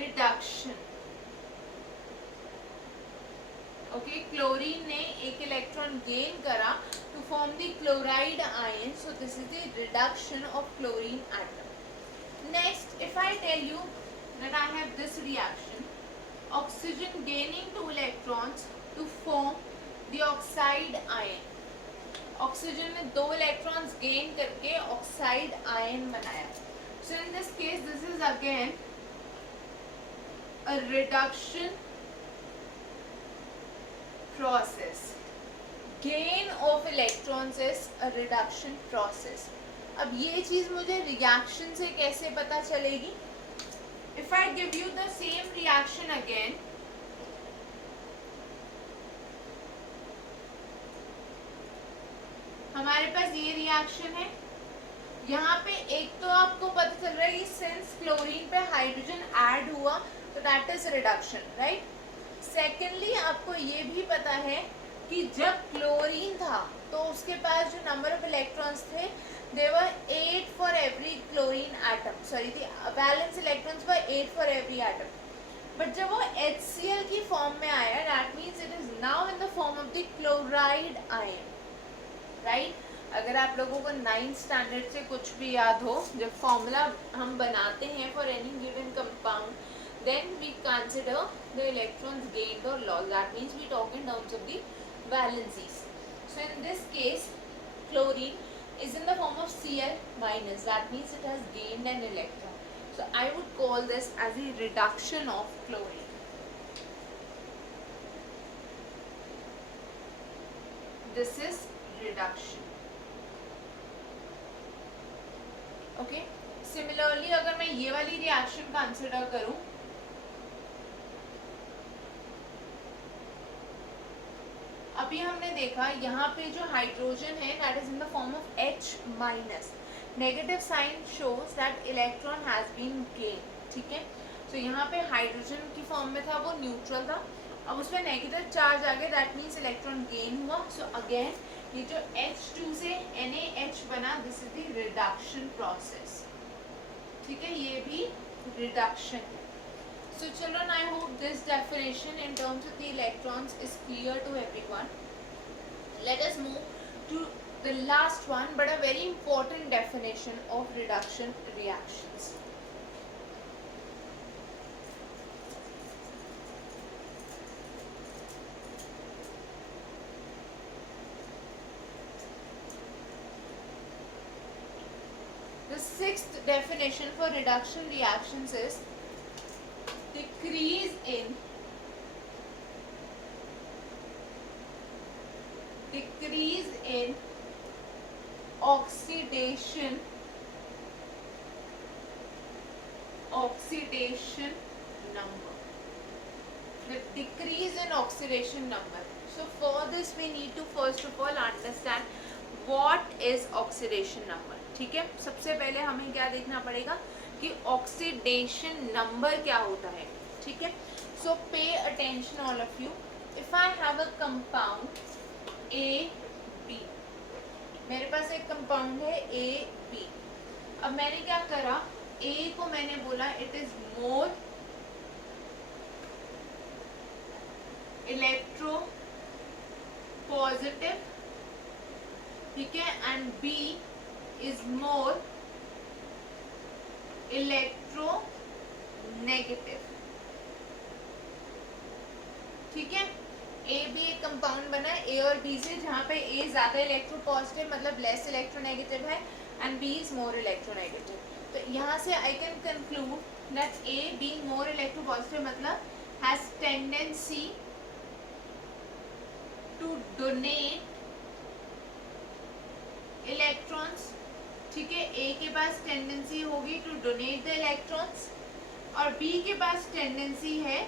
Reduction. Okay, chlorine ने एक electron gain करा to form the chloride ion, so this is the reduction of chlorine atom. Next, if I tell you that I have this reaction, oxygen gaining 2 electrons to form the oxide ion. Oxygen ने 2 electrons gain करके oxide ion बनाया. So in this case this is again a reduction process. Gain of electrons is a reduction process. अब ये चीज मुझे reaction से कैसे पता चलेगी? If I give you the same reaction again, हमारे पास ये रिएक्शन है. यहाँ पे एक तो आपको पता चल रहा है कि सिंस क्लोरीन पे हाइड्रोजन ऐड हुआ तो that is reduction, right. Secondly आपको ये भी पता है कि जब क्लोरीन था तो उसके पास जो नंबर ऑफ इलेक्ट्रॉन्स थे दे वर 8 for every chlorine atom, sorry the valence electrons were 8 for every atom. But जब वो HCl की फॉर्म में आया, that means it is now in the form of the chloride ion, right. अगर आप लोगों को 9th स्टैंडर्ड से कुछ भी याद हो, जब फॉर्मूला हम बनाते हैं for any given compound, then we consider the electrons gained or lost. That means we talk in terms of the valencies. So in this case, chlorine is in the form of Cl minus. That means it has gained an electron. So I would call this as a reduction of chlorine. This is reduction. Okay. Similarly, अगर मैं ये वाली reaction consider करूं, अभी हमने देखा यहाँ पे जो हाइड्रोजन है that is in the form of H minus. Negative sign shows that electron has been gain. ठीक है, तो यहाँ पे हाइड्रोजन की फॉर्म में था, वो न्यूट्रल था. अब उसमें नेगेटिव चार्ज आ गया, दैट मीन्स इलेक्ट्रॉन गेन हुआ. सो अगेन ये जो H2 से NaH बना, this is the reduction process. ठीक है, ये भी रिडक्शन है. So children, I hope this definition in terms of the electrons is clear to everyone. Let us move to the last one, but a very important definition of reduction reactions. The 6th definition for reduction reactions is decrease in oxidation number. The decrease in oxidation number. So for this we need to first of all understand what is oxidation number. ठीक है, सबसे पहले हमें क्या देखना पड़ेगा कि oxidation number क्या होता है. ठीक है, so pay attention all of you. If I have a compound AB, मेरे पास एक कंपाउंड है AB. अब मैंने क्या करा, A को मैंने बोला it is more electro positive. ठीक है, and B is more electro negative. ठीक है, ए भी एक कंपाउंड बना है ए और बी से, जहाँ पे ए ज्यादा इलेक्ट्रो पॉजिटिव मतलब लेस इलेक्ट्रोनेगेटिव है and B is more electronegative. तो यहाँ से I can conclude that A being more electropositive मतलब has tendency to donate electrons. ठीक है, ए के पास टेंडेंसी होगी टू डोनेट द इलेक्ट्रॉन्स और बी के पास टेंडेंसी है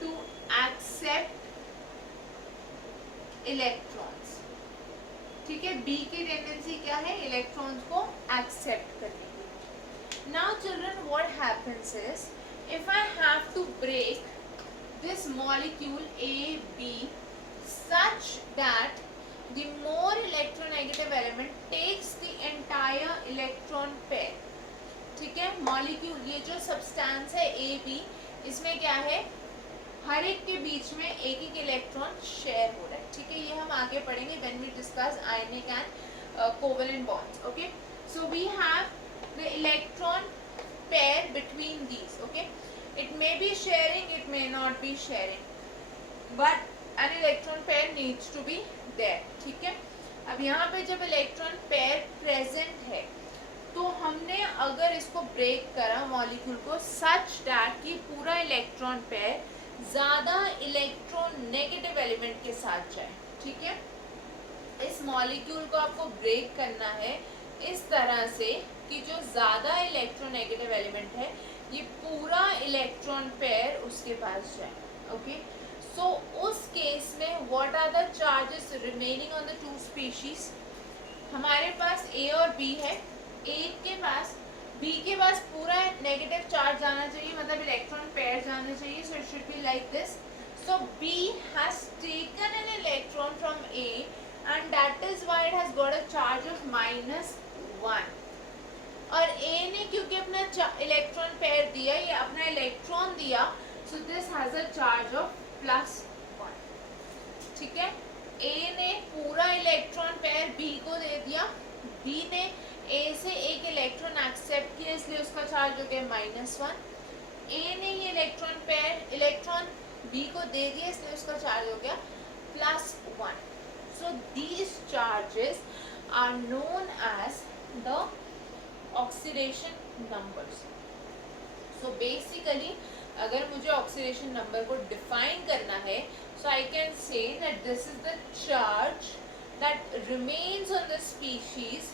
टू एक्सेप्ट इलेक्ट्रॉन्स. ठीक है, बी की टेंडेंसी क्या है, इलेक्ट्रॉन्स को एक्सेप्ट करने की. Now children, what happens is if I have to break this molecule AB such that the more electronegative element takes the entire electron pair. ठीक है। मॉलिक्यूल, ये जो सब्सटेंस है ए बी, इसमें क्या है, हर एक के बीच में एक एक इलेक्ट्रॉन शेयर हो रहा है, ठीक है। ये हम आगे पढ़ेंगे when we discuss ionic and covalent bonds, okay. So we have the electron pair between these, okay. It may be sharing, it may not be sharing, but an electron pair needs to be there, ठीक है। अब यहाँ पे जब electron pair present है तो हमने अगर इसको ब्रेक करा मॉलिक्यूल को सच दैट कि पूरा इलेक्ट्रॉन पेयर ज़्यादा इलेक्ट्रॉन नेगेटिव एलिमेंट के साथ जाए, ठीक है। इस मॉलिक्यूल को आपको ब्रेक करना है इस तरह से कि जो ज़्यादा इलेक्ट्रोनेगेटिव एलिमेंट है ये पूरा इलेक्ट्रॉन पेयर उसके पास जाए, ओके। सो उस केस में what are the charges remaining on the two species, हमारे पास ए और बी है, ए के पास बी के पास पूरा नेगेटिव चार्ज जाना चाहिए, मतलब इलेक्ट्रॉन पेयर जाना चाहिए, so it should be like this. So B has taken an electron from A and that is why it has got a charge of -1, और ए ने क्योंकि अपना इलेक्ट्रॉन पेयर दिया, ये अपना इलेक्ट्रॉन दिया, so this has a charge of +1, ठीक है। ए ने पूरा इलेक्ट्रॉन पेयर बी को दे दिया, बी ने ए से एक इलेक्ट्रॉन एक्सेप्ट किया इसलिए उसका चार्ज हो गया -1, ए ने ये इलेक्ट्रॉन बी को दे दिया इसलिए उसका चार्ज हो गया +1। So these charges are known as the oxidation numbers. So basically अगर मुझे ऑक्सीडेशन नंबर को डिफाइन करना है, so I can say that this is the charge that remains on the species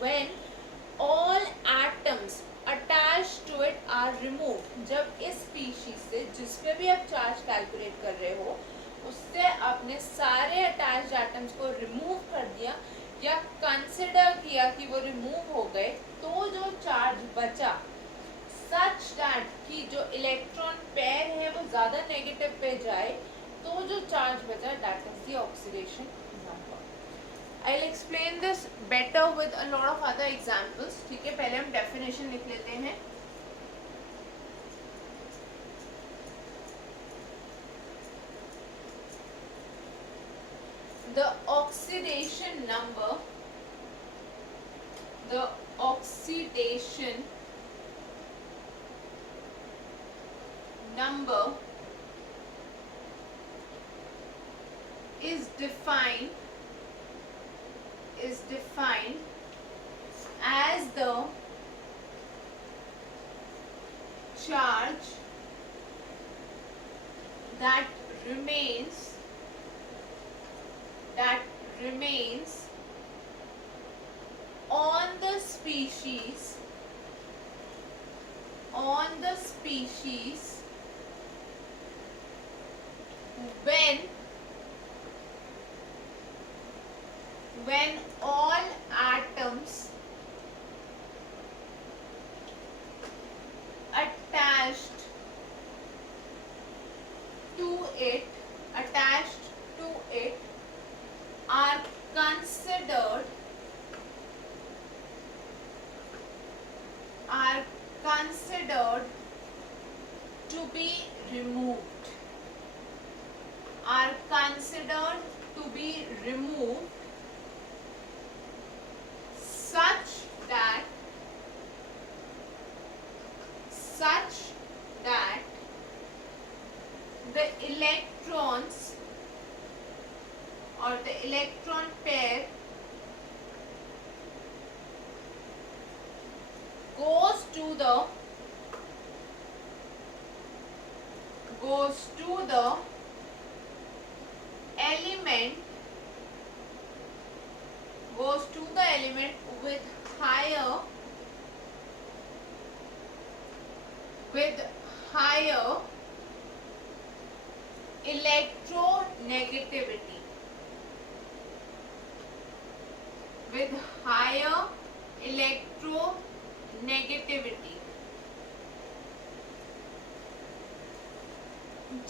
when all atoms attached to it are removed। जब इस species से जिस पे भी आप चार्ज कैलकुलेट कर रहे हो उससे आपने सारे अटैच्ड एटम्स को रिमूव कर दिया या कंसिडर किया कि वो रिमूव हो गए, तो जो चार्ज बचा सच दैट कि जो इलेक्ट्रॉन पेयर है वो ज़्यादा नेगेटिव पे जाए, तो जो चार्ज बचा that is the oxidation number. I will explain this better with a lot of other examples, ठीक है। पहले हम डेफिनेशन लिख लेते हैं। The oxidation number is defined as the charge that remains on the species when all atoms attached to it are considered to be removed, such that the electrons or the electron pair goes to the element with higher electronegativity,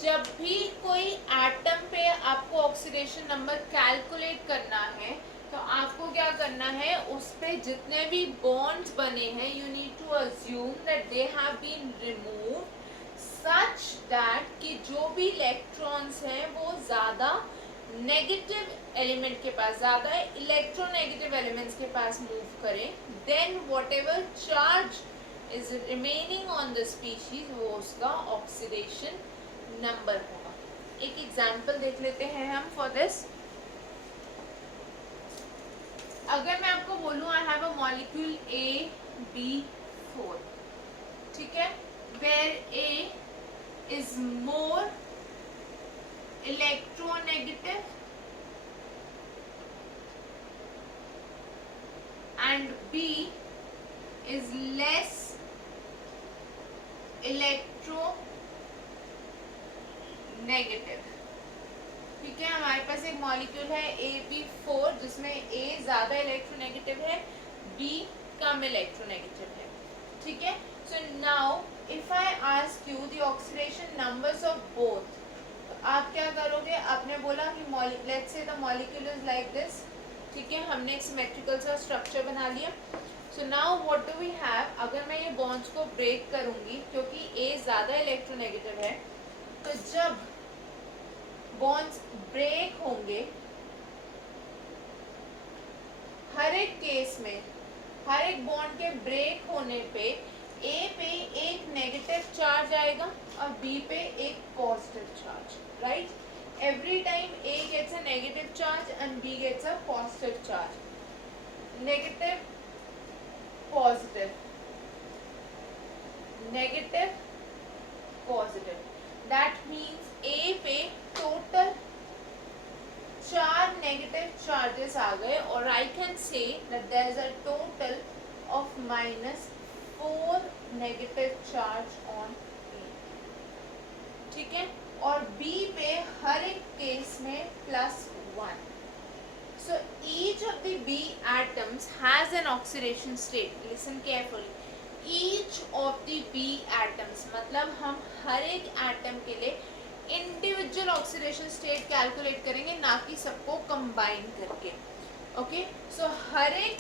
जब भी कोई atom पे आपको oxidation number calculate करना है तो आपको क्या करना है, उस पे जितने भी बॉन्ड्स बने हैं you need to assume that they have been removed such that कि जो भी इलेक्ट्रॉन्स हैं वो ज़्यादा नेगेटिव एलिमेंट के पास, ज़्यादा इलेक्ट्रोनेगेटिव एलिमेंट्स के पास मूव करें, then whatever charge is remaining on the species वो उसका ऑक्सीडेशन नंबर होगा। एक एग्जाम्पल देख लेते हैं हम फॉर दिस। अगर मैं आपको बोलूँ आई हैव अ मॉलिक्यूल AB4, ठीक है, where A is more electronegative and B is less electronegative। ठीक है, हमारे पास एक मॉलिक्यूल है AB4 जिसमें A ज़्यादा इलेक्ट्रोनेगेटिव है, B कम इलेक्ट्रोनेगेटिव है। ठीक है, so now if I ask you the oxidation numbers of both, तो आप क्या करोगे, आपने बोला कि let's say the molecule is like this, ठीक है, हमने एक सिमेट्रिकल सा स्ट्रक्चर बना लिया। So now what do we have, अगर मैं ये बॉन्ड्स को ब्रेक करूंगी क्योंकि ए ज़्यादा इलेक्ट्रोनेगेटिव है, तो जब बॉन्ड्स ब्रेक होंगे हर एक केस में, हर एक बॉन्ड के ब्रेक होने पे ए पे एक नेगेटिव चार्ज आएगा और बी पे एक positive charge, right? Every time A gets a negative charge and B gets a positive charge. Negative, positive, negative, positive. That means A पे total 4 negative charges आ गए और I can say that there is a total of -4 negative charge on A. ठीक है, और B पे हर एक case में +1. So each of the B atoms has an oxidation state. Listen carefully. Each of the B atoms, मतलब हम हर एक atom के लिए इंडिविजुअल ऑक्सीडेशन स्टेट कैलकुलेट करेंगे, ना कि सबको कंबाइन करके। ओके, सो हर एक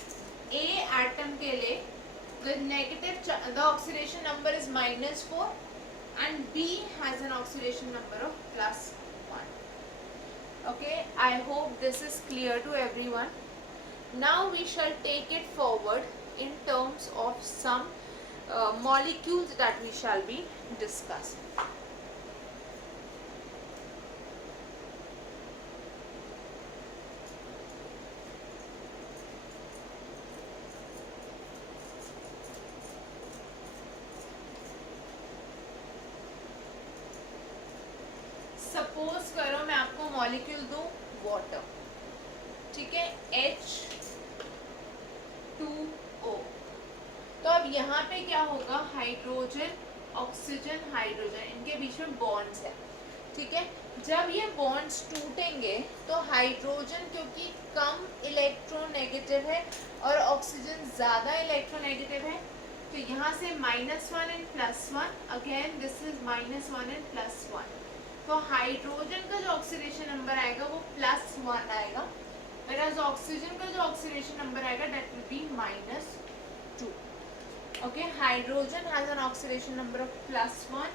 A एटम के लिए the oxidation number is -4 and B has an oxidation number of +1. Okay, I hope this is clear to everyone. Now we shall take it forward in terms of some molecules that we shall be discussing. Suppose करो मैं आपको molecule दूं water, ठीक है, H2O, तो अब यहाँ पे क्या होगा, हाइड्रोजन ऑक्सीजन हाइड्रोजन, इनके बीच में बॉन्ड्स है। ठीक है, जब ये बॉन्ड्स टूटेंगे तो हाइड्रोजन क्योंकि कम इलेक्ट्रोनेगेटिव है और ऑक्सीजन ज़्यादा इलेक्ट्रोनेगेटिव है, तो यहाँ से -1 and +1, again this is -1 and +1, तो हाइड्रोजन का जो ऑक्सीडेशन नंबर आएगा वो +1 आएगा, whereas ऑक्सीजन का जो ऑक्सीडेशन नंबर आएगा that will be -2. Okay, hydrogen has an oxidation number of +1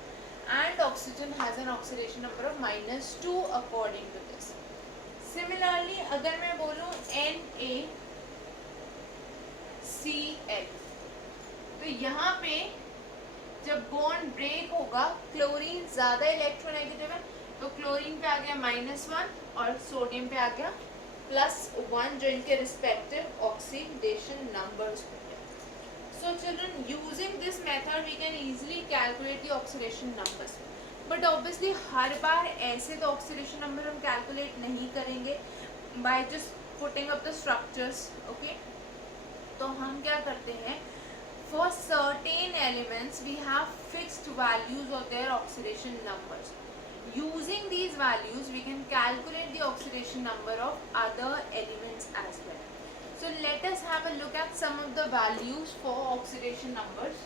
and oxygen has an oxidation number of -2 according to this. Similarly, अगर मैं बोलूँ NaCl, तो यहाँ पे जब बॉन्ड ब्रेक होगा, क्लोरीन ज़्यादा इलेक्ट्रोनेगेटिव है, तो क्लोरीन पे आ गया -1 और सोडियम पे आ गया +1, जो इनके रिस्पेक्टिव ऑक्सीडेशन नंबर्स होंगे। So children, using this method we can easily calculate the oxidation numbers. But obviously हर बार ऐसे तो oxidation number हम calculate नहीं करेंगे by just putting up the structures. Okay? तो हम क्या करते हैं, for certain elements we have fixed values of their oxidation numbers. Using these values we can calculate the oxidation number of other elements as well. So let us have a look at some of the values for oxidation numbers.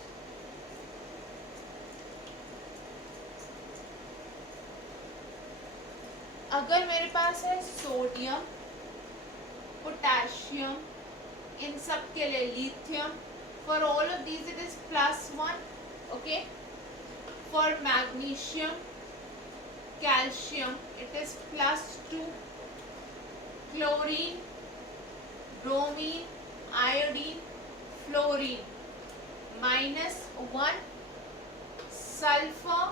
अगर मेरे पास है sodium potassium, इन सब के लिए lithium, for all of these it is +1, okay. For magnesium, calcium it is +2, chlorine, bromine, iodine, fluorine -1, sulphur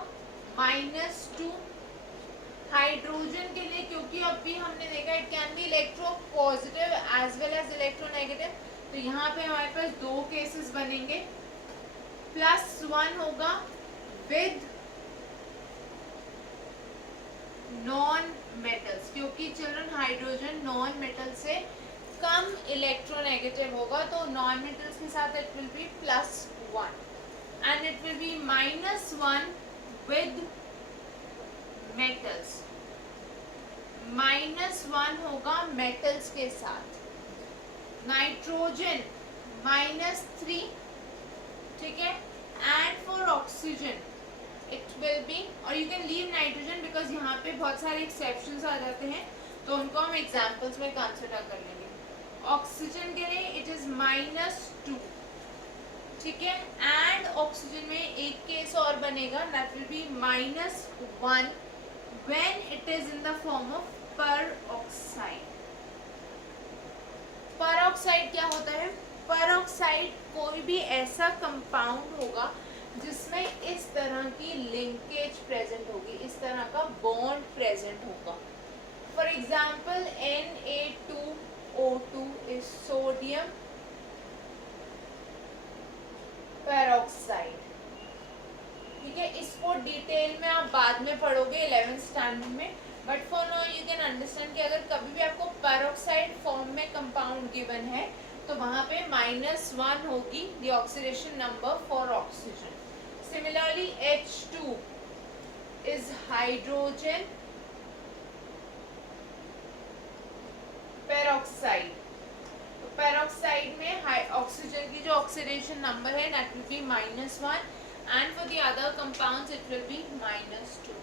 -2। Hydrogen के लिए, क्योंकि अभी हमने देखा it can be electropositive as well as electronegative, तो यहाँ पे हमारे पास 2 केसेस बनेंगे। +1 होगा विद नॉन मेटल्स, क्योंकि चिल्ड्रन हाइड्रोजन नॉन मेटल से कम इलेक्ट्रोनेगेटिव होगा, तो नॉन मेटल्स के साथ it will be +1, and it will be -1 with metals. -1 होगा मेटल्स के साथ। नाइट्रोजन -3, ठीक है। And for oxygen it will be, और you can leave nitrogen because यहाँ पे बहुत सारे एक्सेप्शंस आ जाते हैं, तो उनको हम एग्जाम्पल्स में कंसिडर कर लेंगे। ऑक्सीजन के लिए इट इज -2, ठीक है। एंड ऑक्सीजन में एक केस और बनेगा, that will be -1 when it is in the form of peroxide। peroxide क्या होता है? peroxide कोई भी ऐसा कंपाउंड होगा जिसमें इस तरह की लिंकेज प्रेजेंट होगी, इस तरह का बॉन्ड प्रेजेंट होगा। For example Na2O2 is sodium peroxide, ठीक है। इसको डिटेल में आप बाद में पढ़ोगे 11th स्टैंडर्ड में, but for now you can understand कि अगर कभी भी आपको पेरोक्साइड फॉर्म में कंपाउंड गिवन है तो वहां पे -1 होगी the oxidation number for oxygen. Similarly H2 is hydrogen peroxide, तो पेरोक्साइड में ऑक्सीजन की जो ऑक्सीडेशन नंबर है that will be -1, and for the other compounds it will be -2.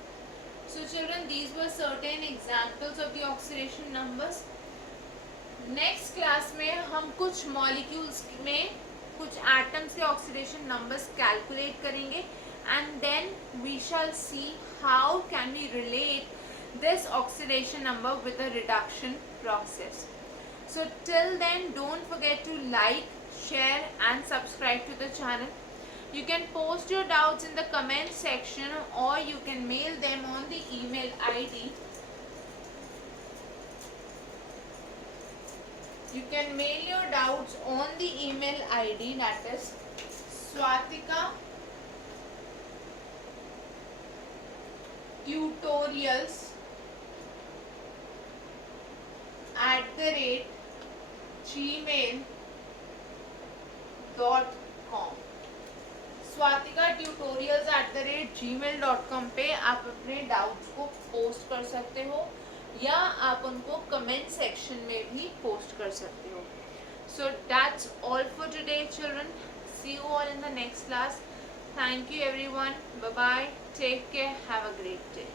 So children, these were certain examples of the oxidation numbers. Next class में हम कुछ molecules में कुछ atoms के oxidation numbers calculate करेंगे, and then we shall see how can we relate this oxidation number with the reduction process. So till then, don't forget to like, share and subscribe to the channel. You can post your doubts in the comment section, or you can mail them on the email ID. You can mail your doubts on the email ID, that is Swatika tutorials @gmail.com। swatikaTutorials@gmail.com पे आप अपने doubts को post कर सकते हो, या आप उनको कमेंट सेक्शन में भी पोस्ट कर सकते हो। So that's all for today children, see you all in the next class. Thank you everyone, bye bye, take care, have a great day.